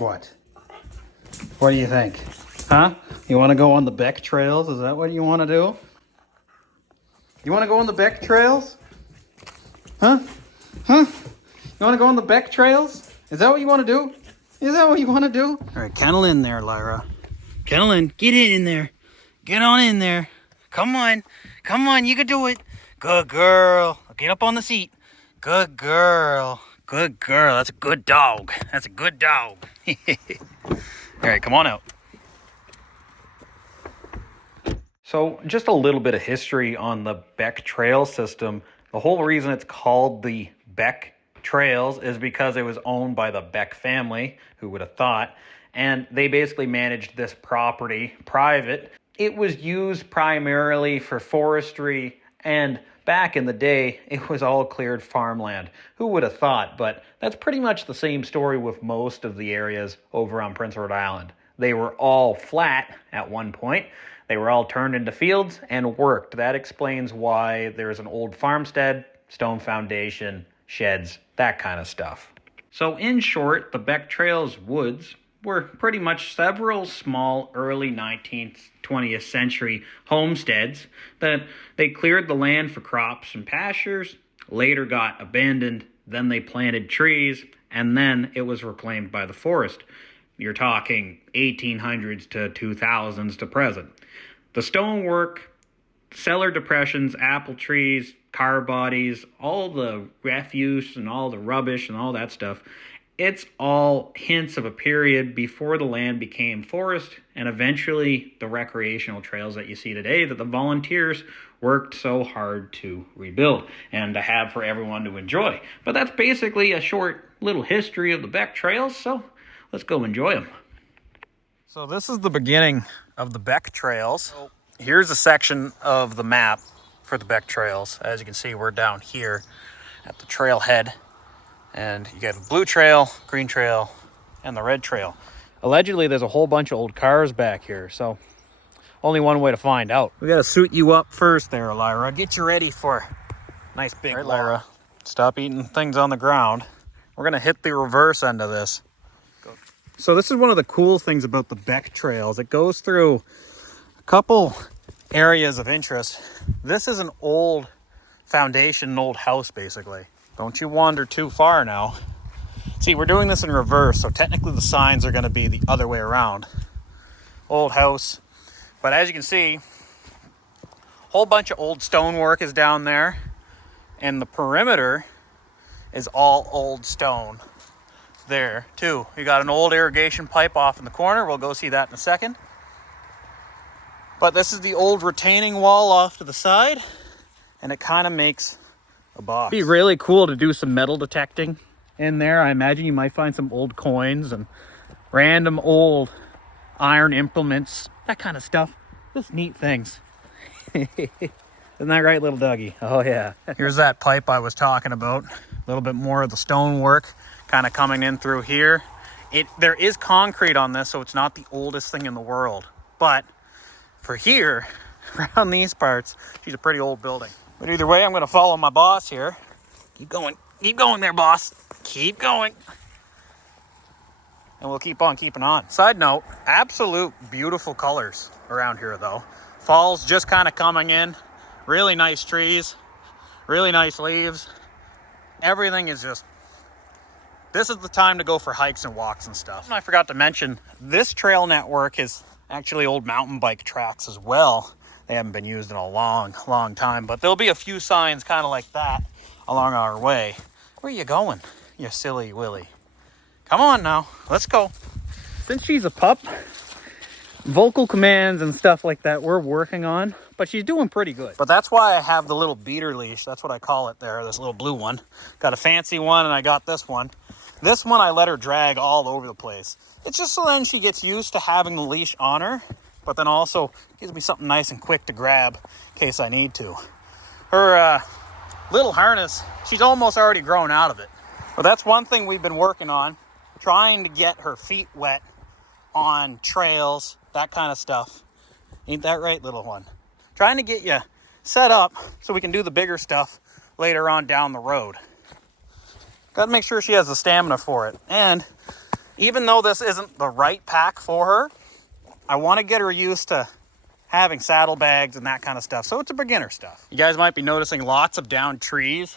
What? What do you think? Huh? You want to go on the Beck Trails? Is that what you want to do? You want to go on the Beck Trails? Huh? Huh? You want to go on the Beck Trails? Is that what you want to do? Is that what you want to do? All right, kennel in there, Lyra. Kennel in. Get in there. Get on in there. Come on. Come on, you can do it. Good girl. Get up on the seat. Good girl. Good girl. That's a good dog. That's a good dog. All right, come on out. So just a little bit of history on the Beck Trail system. The whole reason it's called the Beck Trails is because it was owned by the Beck family, who would have thought, and they basically managed this property private. It was used primarily for forestry, and back in the day, it was all cleared farmland. Who would have thought? But that's pretty much the same story with most of the areas over on Prince Edward Island. They were all flat at one point. They were all turned into fields and worked. That explains why there's an old farmstead, stone foundation, sheds, that kind of stuff. So in short, the Beck Trails woods were pretty much several small early 19th, 20th century homesteads that they cleared the land for crops and pastures, later got abandoned, then they planted trees, and then it was reclaimed by the forest. You're talking 1800s to 2000s to present. The stonework, cellar depressions, apple trees, car bodies, all the refuse and all the rubbish and all that stuff, it's all hints of a period before the land became forest and eventually the recreational trails that you see today that the volunteers worked so hard to rebuild and to have for everyone to enjoy. But that's basically a short little history of the Beck Trails, so let's go enjoy them. So this is the beginning of the Beck Trails. Here's a section of the map for the Beck Trails. As you can see, we're down here at the trailhead. And you got the blue trail, green trail, and the red trail. Allegedly, there's a whole bunch of old cars back here, so only one way to find out. We gotta suit you up first there, Lyra. Get you ready for a nice big walk. Lyra, stop eating things on the ground. We're gonna hit the reverse end of this. So this is one of the cool things about the Beck Trails. It goes through a couple areas of interest. This is an old foundation, an old house, basically. Don't you wander too far now. See, we're doing this in reverse, so technically the signs are going to be the other way around. Old house. But as you can see, a whole bunch of old stonework is down there, and the perimeter is all old stone there too. You got an old irrigation pipe off in the corner. We'll go see that in a second. But this is the old retaining wall off to the side, and it kind of makes a box. It'd be really cool to do some metal detecting in there. I imagine you might find some old coins and random old iron implements, that kind of stuff. Just neat things. Isn't that right, little doggy? Oh yeah. Here's that pipe I was talking about. A little bit more of the stonework kind of coming in through here. There is concrete on this, so it's not the oldest thing in the world. But for here, around these parts, she's a pretty old building. But either way, I'm going to follow my boss here. Keep going there, boss. Keep going. And we'll keep on keeping on. Side note, absolute beautiful colors around here, though. Fall's just kind of coming in. Really nice trees. Really nice leaves. Everything is just... This is the time to go for hikes and walks and stuff. And I forgot to mention, this trail network is actually old mountain bike tracks as well. They haven't been used in a long, long time, but there'll be a few signs kind of like that along our way. Where are you going, you silly Willy? Come on now, let's go. Since she's a pup, vocal commands and stuff like that we're working on, but she's doing pretty good. But that's why I have the little beater leash. That's what I call it there, this little blue one. Got a fancy one and I got this one. This one I let her drag all over the place. It's just so then she gets used to having the leash on her, but then also gives me something nice and quick to grab in case I need to. Her little harness, she's almost already grown out of it. But that's one thing we've been working on, trying to get her feet wet on trails, that kind of stuff. Ain't that right, little one? Trying to get you set up so we can do the bigger stuff later on down the road. Got to make sure she has the stamina for it. And Even though this isn't the right pack for her, I want to get her used to having saddlebags and that kind of stuff. So it's a beginner stuff. You guys might be noticing lots of downed trees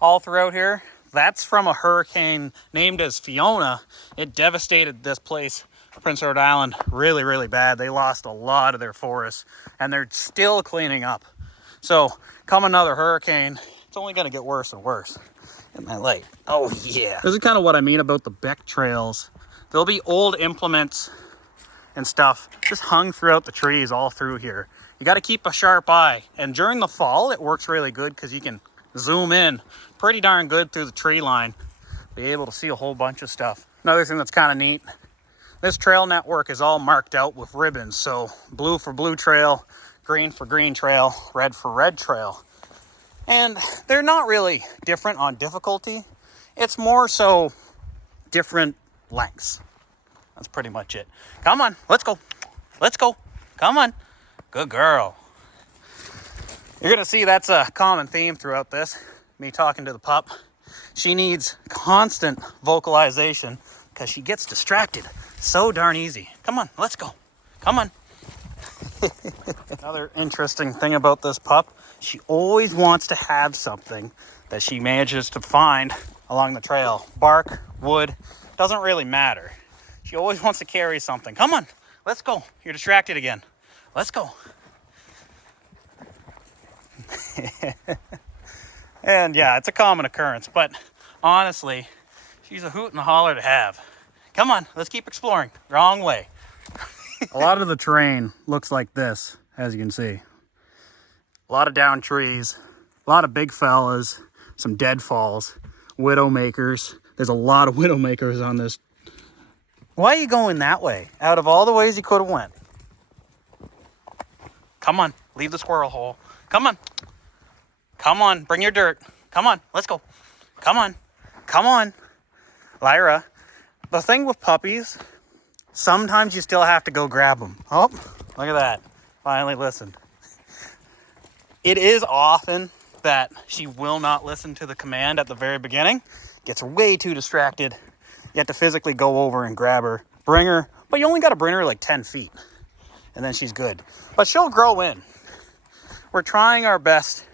all throughout here. That's from a hurricane named as Fiona. It devastated this place, Prince Edward Island, really, really bad. They lost a lot of their forests, and they're still cleaning up. So come another hurricane, it's only going to get worse and worse. Get my light. Oh yeah. This is kind of what I mean about the Beck Trails. There'll be old implements and stuff just hung throughout the trees all through here. You got to keep a sharp eye. And during the fall, it works really good because you can zoom in pretty darn good through the tree line. Be able to see a whole bunch of stuff. Another thing that's kind of neat, this trail network is all marked out with ribbons. So blue for blue trail, green for green trail, red for red trail. And they're not really different on difficulty. It's more so different lengths. That's pretty much it. Come on, let's go. Let's go. Come on. Good girl. You're gonna see that's a common theme throughout this. Me talking to the pup. She needs constant vocalization because she gets distracted so darn easy. Come on, let's go. Come on. Another interesting thing about this pup, she always wants to have something that she manages to find along the trail. Bark, wood, doesn't really matter. She always wants to carry something. Come on, let's go. You're distracted again. Let's go. And yeah, it's a common occurrence, but honestly, she's a hoot and a holler to have. Come on, let's keep exploring. Wrong way. A lot of the terrain looks like this, as you can see. A lot of down trees, a lot of big fellas, some deadfalls, widowmakers. There's a lot of widowmakers on this. Why are you going that way? Out of all the ways you could have went. Come on, leave the squirrel hole. Come on. Come on, bring your dirt. Come on, let's go. Come on. Come on. Lyra, the thing with puppies, sometimes you still have to go grab them. Oh, look at that. Finally listened. It is often that she will not listen to the command at the very beginning. Gets way too distracted. You have to physically go over and grab her, bring her, but you only got to bring her like 10 feet, and then she's good. But she'll grow in. We're trying our best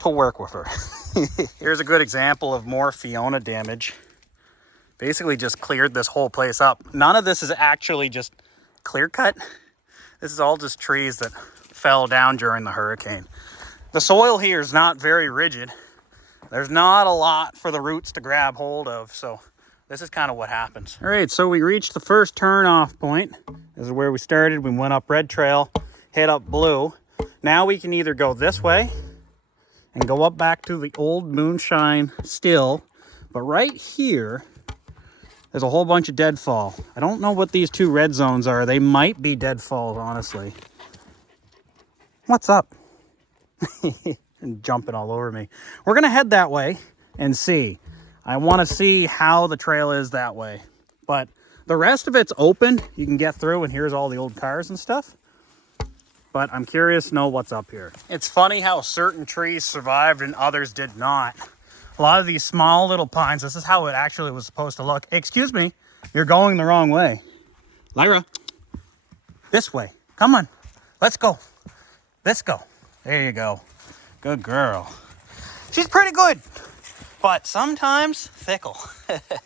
to work with her. Here's a good example of more Fiona damage. Basically just cleared this whole place up. None of this is actually just clear cut. This is all just trees that fell down during the hurricane. The soil here is not very rigid. There's not a lot for the roots to grab hold of, so this is kind of what happens. All right, so we reached the first turn off point. This is where we started. We went up red trail, hit up blue. Now we can either go this way and go up back to the old moonshine still, but right here, there's a whole bunch of deadfall. I don't know what these two red zones are. They might be deadfalls, honestly. What's up? And jumping all over me. We're gonna head that way and see. I want to see how the trail is that way. But the rest of it's open. You can get through, and here's all the old cars and stuff. But I'm curious to know what's up here. It's funny how certain trees survived and others did not. A lot of these small little pines, this is how it actually was supposed to look. Excuse me, you're going the wrong way. Lyra, this way. Come on, let's go. Let's go. There you go. Good girl. She's pretty good, but sometimes fickle.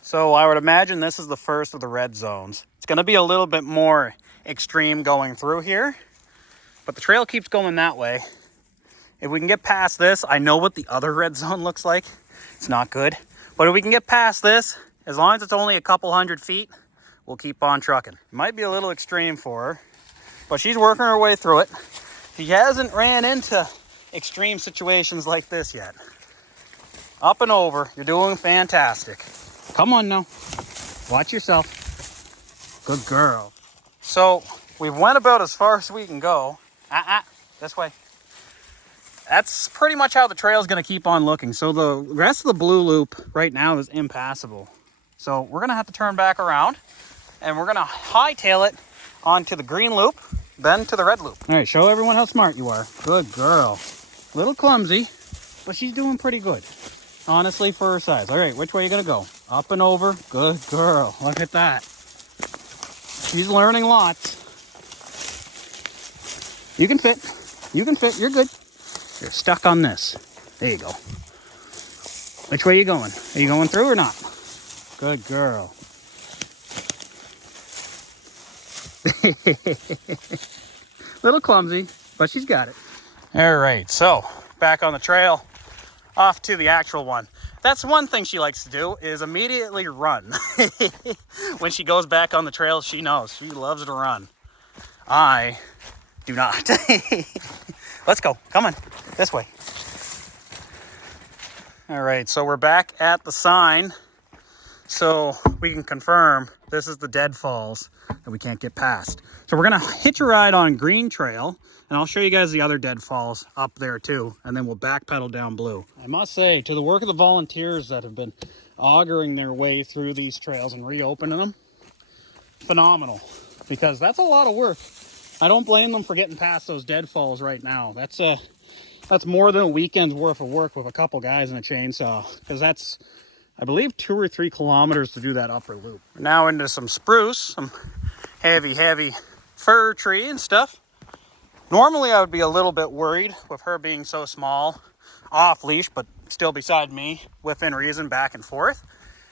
So I would imagine this is the first of the red zones. It's gonna be a little bit more extreme going through here, but the trail keeps going that way. If we can get past this, I know what the other red zone looks like. It's not good. But if we can get past this, as long as it's only a couple 100 feet, we'll keep on trucking. It might be a little extreme for her, but she's working her way through it. She hasn't ran into extreme situations like this yet. Up and over, you're doing fantastic. Come on now, watch yourself. Good girl. So we went about as far as we can go. This way. That's pretty much how the trail is going to keep on looking. So the rest of the blue loop right now is impassable. So we're going to have to turn back around and we're going to hightail it onto the green loop, then to the red loop. All right, show everyone how smart you are. Good girl. Little clumsy, but she's doing pretty good, honestly, for her size. All right, which way are you going to go? Up and over. Good girl. Look at that. She's learning lots. You can fit. You can fit. You're good. You're stuck on this. There you go. Which way are you going? Are you going through or not? Good girl. Little clumsy, but she's got it. All right, so back on the trail, off to the actual one. That's one thing she likes to do, is immediately run. When she goes back on the trail, she knows. She loves to run. I do not. Let's go. Come on. This way. All right, so we're back at the sign. So we can confirm this is the deadfalls that we can't get past. So we're going to hitch a ride on Green Trail, and I'll show you guys the other deadfalls up there too, and then we'll backpedal down Blue. I must say, to the work of the volunteers that have been augering their way through these trails and reopening them, phenomenal, because that's a lot of work. I don't blame them for getting past those deadfalls right now. That's more than a weekend's worth of work with a couple guys and a chainsaw, because that's, I believe, 2 or 3 kilometers to do that upper loop. We're now into some spruce, some heavy fir tree and stuff. Normally I would be a little bit worried with her being so small, off leash, but still beside me, within reason, back and forth.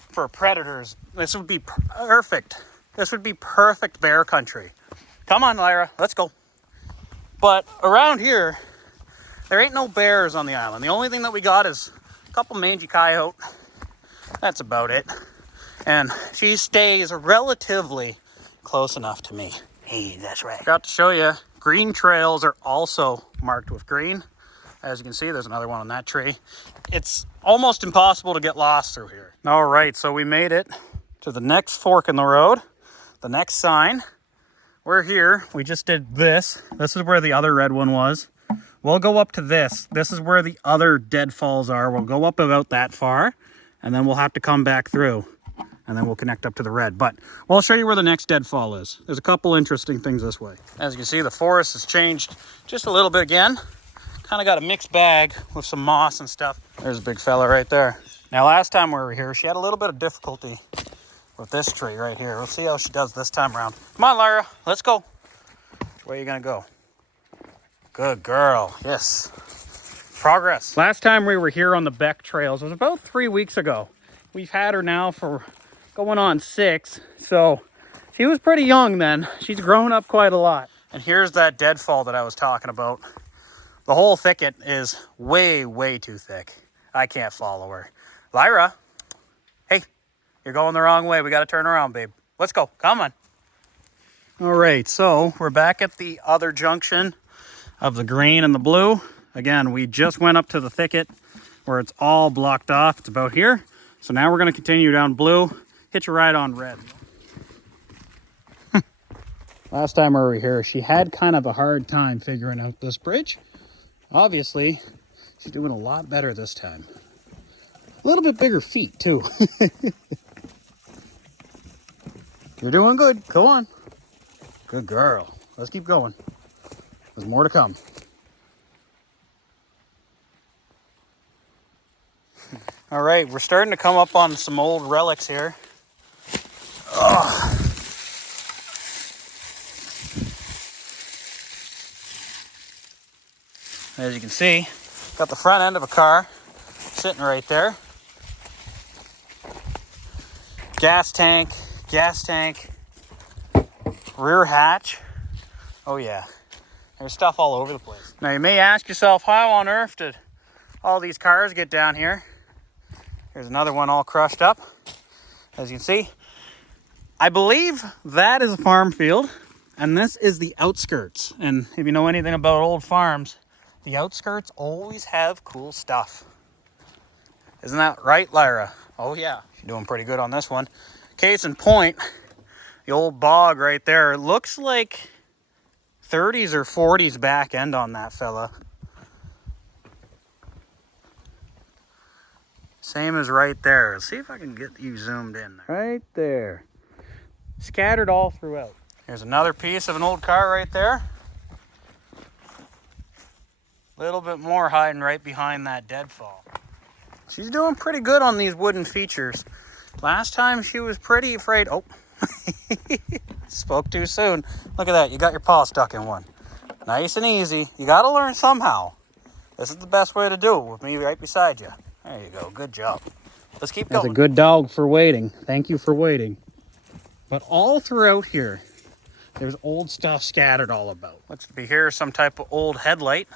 For predators, this would be perfect. This would be perfect bear country. Come on, Lyra, let's go. But around here, there ain't no bears on the island. The only thing that we got is a couple mangy coyote. That's about it. And she stays relatively close enough to me. Hey, that's right. Got to show you, green trails are also marked with green. As you can see, there's another one on that tree. It's almost impossible to get lost through here. All right, so we made it to the next fork in the road, the next sign. We're here. We just did this. This is where the other red one was. We'll go up to this. This is where the other deadfalls are. We'll go up about that far, and then we'll have to come back through, and then we'll connect up to the red. But we'll show you where the next deadfall is. There's a couple interesting things this way. As you can see, the forest has changed just a little bit again. Kind of got a mixed bag with some moss and stuff. There's a big fella right there. Now, last time we were here, she had a little bit of difficulty with this tree right here. We'll see how she does this time around. Come on, Lyra, let's go. Which way are you gonna go? Good girl, yes. Progress. Last time we were here on the Beck Trails was about 3 weeks ago. We've had her now for going on 6, so she was pretty young then. She's grown up quite a lot. And here's that deadfall that I was talking about. The whole thicket is way too thick. I can't follow her. Lyra, hey, you're going the wrong way. We got to turn around, babe. Let's go. Come on. All right, so we're back at the other junction of the green and the blue. Again, we just went up to the thicket where it's all blocked off. It's about here. So now we're going to continue down Blue, hitch a ride on Red. Last time we were here, she had kind of a hard time figuring out this bridge. Obviously, she's doing a lot better this time. A little bit bigger feet, too. You're doing good. Go on. Good girl. Let's keep going. There's more to come. All right, we're starting to come up on some old relics here. Ugh. As you can see, got the front end of a car sitting right there. Gas tank, rear hatch. Oh yeah, there's stuff all over the place. Now you may ask yourself, how on earth did all these cars get down here? Here's another one all crushed up. As you can see, I believe that is a farm field, and this is the outskirts. And if you know anything about old farms, the outskirts always have cool stuff. Isn't that right, Lyra? Oh yeah, she's doing pretty good on this one. Case in point, the old bog right there. It looks like 30s or 40s back end on that fella. Same as right there. Let's see if I can get you zoomed in there. Right there. Scattered all throughout. Here's another piece of an old car right there. A little bit more hiding right behind that deadfall. She's doing pretty good on these wooden features. Last time she was pretty afraid. Oh, spoke too soon. Look at that. You got your paw stuck in one. Nice and easy. You got to learn somehow. This is the best way to do it with me right beside you. There you go. Good job. Let's keep going. That's a good dog for waiting. Thank you for waiting. But all throughout here, there's old stuff scattered all about. Looks to be here some type of old headlight.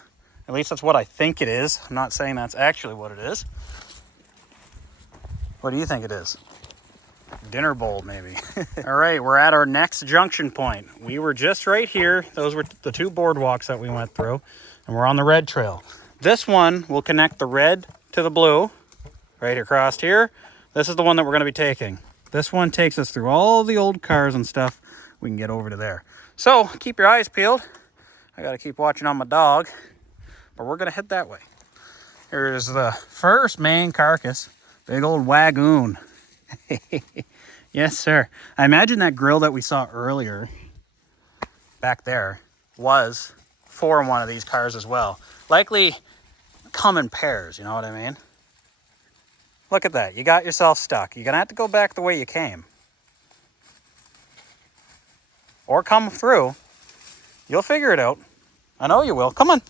At least that's what I think it is. I'm not saying that's actually what it is. What do you think it is? Dinner bowl, maybe. All right, we're at our next junction point. We were just right here. Those were the two boardwalks that we went through, and we're on the red trail. This one will connect the red to the blue right across here. This is the one that we're going to be taking. This one takes us through all the old cars and stuff. We can get over to there. So keep your eyes peeled. I got to keep watching on my dog, but we're going to head that way. Here's the first main carcass. Big old wagoon. Yes, sir. I imagine that grill that we saw earlier back there was for one of these cars as well. Likely come in pairs, you know what I mean? Look at that. You got yourself stuck. You're going to have to go back the way you came. Or come through. You'll figure it out. I know you will. Come on.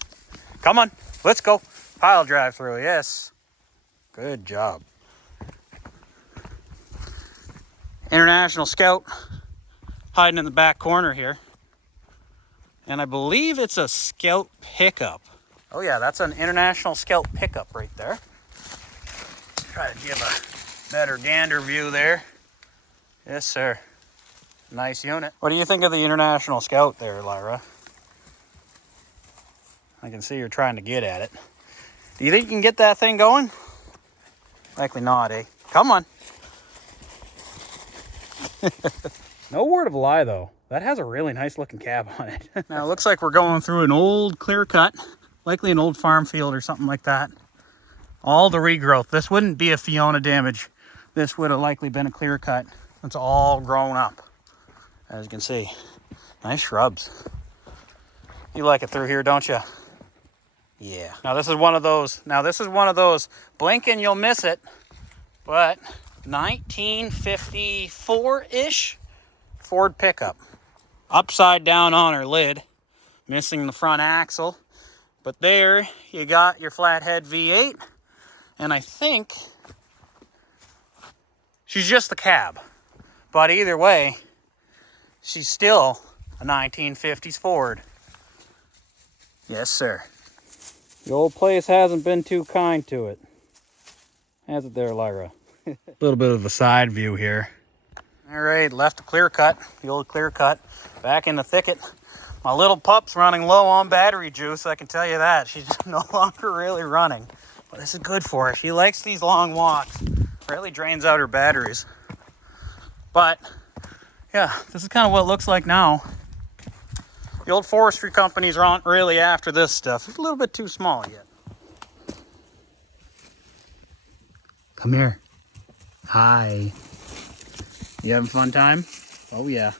Come on. Let's go. Pile drive through. Yes. Good job. International Scout hiding in the back corner here. And I believe it's a Scout pickup. Oh yeah, that's an International Scout pickup right there. Try to give a better gander view there. Yes, sir. Nice unit. What do you think of the International Scout there, Lyra? I can see you're trying to get at it. Do you think you can get that thing going? Likely not, eh? Come on. No word of a lie, though. That has a really nice looking cab on it. Now it looks like we're going through an old clear cut, likely an old farm field or something like that. All the regrowth. This wouldn't be a Fiona damage. This would have likely been a clear cut. It's all grown up, as you can see. Nice shrubs. You like it through here, don't you? Yeah. Now this is one of those. Blink and you'll miss it. But 1954-ish Ford pickup. Upside down on her lid, missing the front axle. But there you got your flathead V8, and I think she's just the cab. But either way, she's still a 1950s Ford. Yes, sir. The old place hasn't been too kind to it. Has it there, Lyra? A little bit of a side view here. All right, left a clear cut, the old clear cut, back in the thicket. My little pup's running low on battery juice, I can tell you that. She's no longer really running, but this is good for her. She likes these long walks. Really drains out her batteries. But, yeah, this is kind of what it looks like now. The old forestry companies aren't really after this stuff. It's a little bit too small yet. Come here. Hi. You having a fun time? Oh, yeah.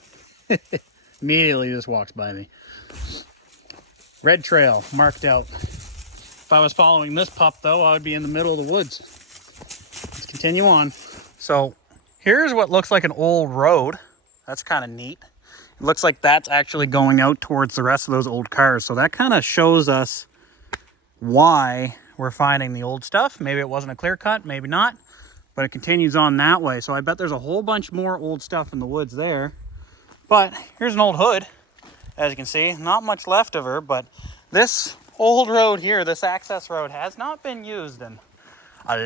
Immediately just walks by me. Red trail marked out. If I was following this pup, though, I would be in the middle of the woods. Let's continue on. So here's what looks like an old road. That's kind of neat. It looks like that's actually going out towards the rest of those old cars. So that kind of shows us why we're finding the old stuff. Maybe it wasn't a clear cut, maybe not. But it continues on that way. So I bet there's a whole bunch more old stuff in the woods there. But here's an old hood, as you can see. Not much left of her, but this old road here, this access road, has not been used in a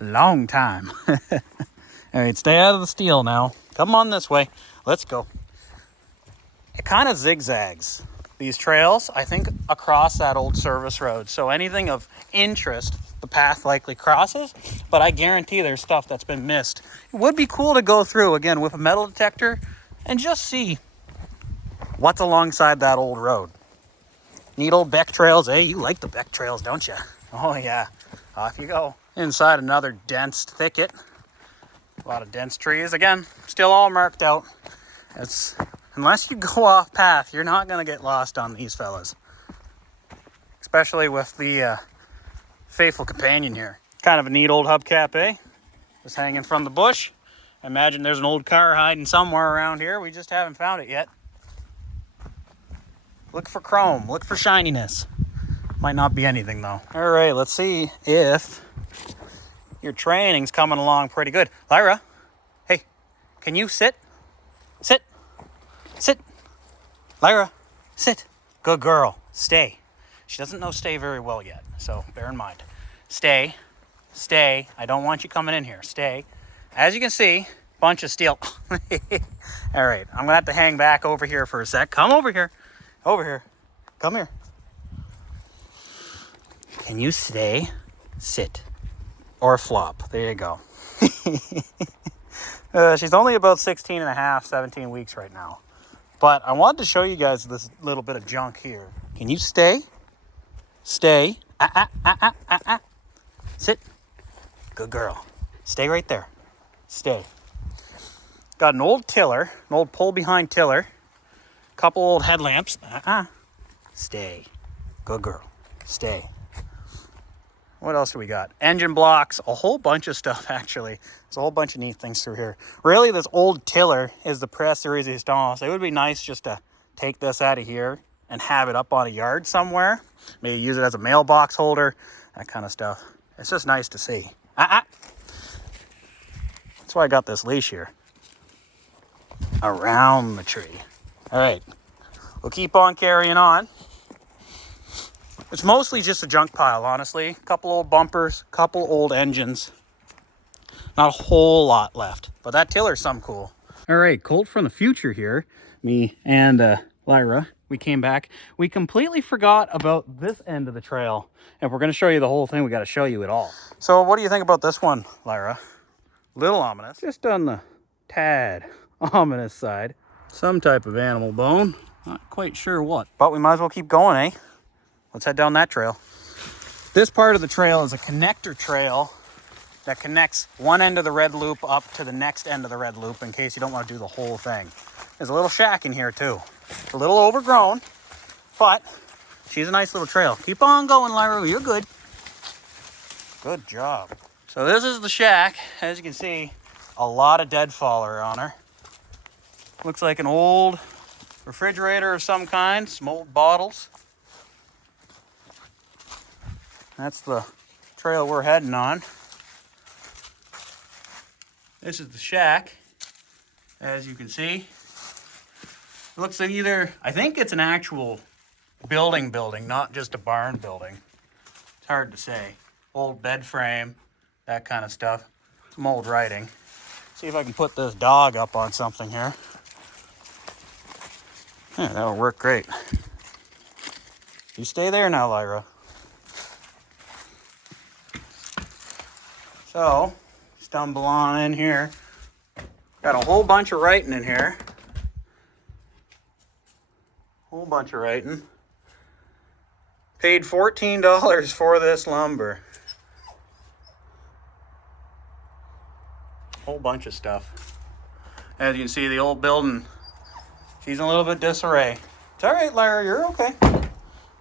long time. All right, stay out of the steel now. Come on this way. Let's go. It kind of zigzags, these trails, I think, across that old service road. So anything of interest, the path likely crosses, but I guarantee there's stuff that's been missed. It would be cool to go through, again, with a metal detector and just see what's alongside that old road. Neat old Beck Trails. Hey, you like the Beck Trails, don't you? Oh, yeah. Off you go. Inside another dense thicket. A lot of dense trees. Again, still all marked out. Unless you go off path, you're not going to get lost on these fellas. Especially with the faithful companion here. Kind of a neat old hubcap, eh? just hanging from the bush. I imagine there's an old car hiding somewhere around here. We just haven't found it yet. Look for chrome, look for shininess. Might not be anything though. All right, let's see if your training's coming along pretty good. Lyra, hey, can you sit? Sit, sit. Lyra, sit. Good girl, stay. She doesn't know stay very well yet, so bear in mind. Stay, stay. I don't want you coming in here, stay. As you can see, bunch of steel. All right, I'm gonna have to hang back over here for a sec. Come over here, come here. Can you stay, sit, or flop? There you go. She's only about 16 and a half, 17 weeks right now. But I wanted to show you guys this little bit of junk here. Can you stay? Stay. Sit. Good girl. Stay right there. Stay. Got an old tiller, an old pull behind tiller, couple old headlamps. Stay. Good girl. Stay. What else do we got? Engine blocks, a whole bunch of stuff actually. There's a whole bunch of neat things through here. Really, this old tiller is the pièce de résistance. It would be nice just to take this out of here and have it up on a yard somewhere. Maybe use it as a mailbox holder, that kind of stuff. It's just nice to see. That's why I got this leash here. Around the tree. All right, we'll keep on carrying on. It's mostly just a junk pile, honestly. Couple old bumpers, couple old engines. Not a whole lot left, but that tiller's some cool. All right, Colt from the future here. Me and Lyra, we came back. We completely forgot about this end of the trail. And if we're gonna show you the whole thing, we gotta show you it all. So what do you think about this one, Lyra? Little ominous. Just on the tad ominous side. Some type of animal bone. Not quite sure what. But we might as well keep going, eh? Let's head down that trail. This part of the trail is a connector trail that connects one end of the red loop up to the next end of the red loop in case you don't want to do the whole thing. There's a little shack in here too. It's a little overgrown, but she's a nice little trail. Keep on going, Lyra, you're good. Good job. So this is the shack. As you can see, a lot of deadfaller on her. Looks like an old refrigerator of some kind, some old bottles. That's the trail we're heading on. This is the shack, as you can see. It looks like either, I think it's an actual building, not just a barn building. It's hard to say. Old bed frame, that kind of stuff. Some old writing. See if I can put this dog up on something here. Yeah, that'll work great. You stay there now, Lyra. So, stumble on in here. Got a whole bunch of writing in here. Whole bunch of writing. Paid $14 for this lumber. Whole bunch of stuff. As you can see, the old building, she's in a little bit disarray. It's all right, Lyra, you're okay.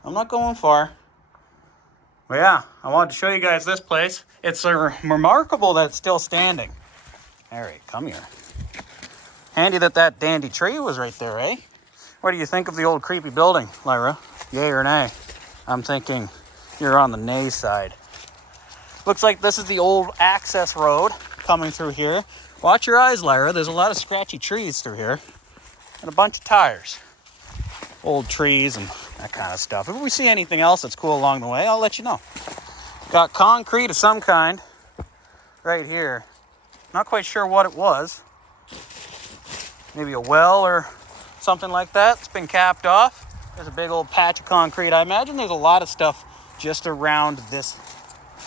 I'm not going far. But yeah, I wanted to show you guys this place. It's remarkable that it's still standing. All right, come here. Handy that that dandy tree was right there, eh? What do you think of the old creepy building, Lyra? Yay or nay? I'm thinking you're on the nay side. Looks like this is the old access road coming through here. Watch your eyes, Lyra. There's a lot of scratchy trees through here and a bunch of tires. Old trees and that kind of stuff. If we see anything else that's cool along the way, I'll let you know. Got concrete of some kind right here. Not quite sure what it was. Maybe a well or something like that. It's been capped off. There's a big old patch of concrete. I imagine there's a lot of stuff just around this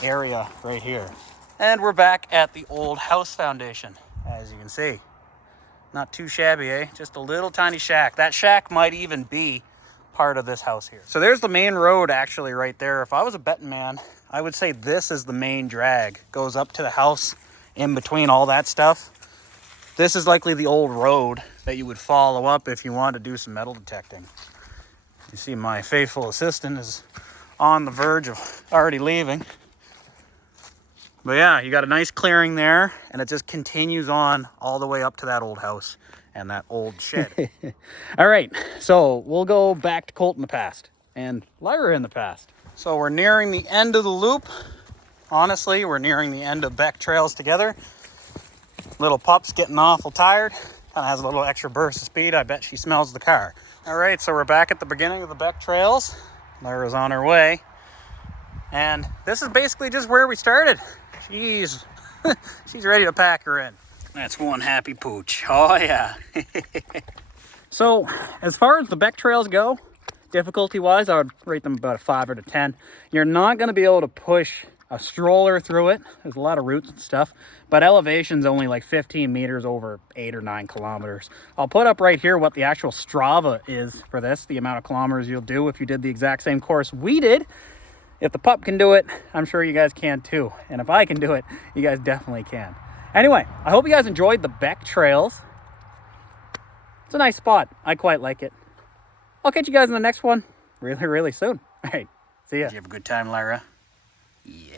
area right here. And we're back at the old house foundation, as you can see. Not too shabby, eh? Just a little tiny shack. That shack might even be part of this house here. So there's the main road actually right there. If I was a betting man, I would say this is the main drag. Goes up to the house in between all that stuff. This is likely the old road that you would follow up if you wanted to do some metal detecting. You see my faithful assistant is on the verge of already leaving. But yeah, you got a nice clearing there, and it just continues on all the way up to that old house and that old shed. All right, so we'll go back to Colt in the past and Lyra in the past. So we're nearing the end of the loop. Honestly, we're nearing the end of Beck Trails together. Little pup's getting awful tired. Kind of has a little extra burst of speed. I bet she smells the car. All right, so we're back at the beginning of the Beck Trails. Lyra's on her way. And this is basically just where we started. She's ready to pack her in. That's one happy pooch. Oh yeah. So as far as the Beck Trails go, difficulty wise, I would rate them about a 5 out of 10. You're not going to be able to push a stroller through it. There's a lot of roots and stuff, but elevation's only like 15 meters over 8 or 9 kilometers. I'll put up right here what the actual Strava is for this, the amount of kilometers you'll do if you did the exact same course we did. If the pup can do it, I'm sure you guys can too. And if I can do it, you guys definitely can. Anyway, I hope you guys enjoyed the Beck Trails. It's a nice spot. I quite like it. I'll catch you guys in the next one really, really soon. All right, see ya. Did you have a good time, Lyra? Yeah.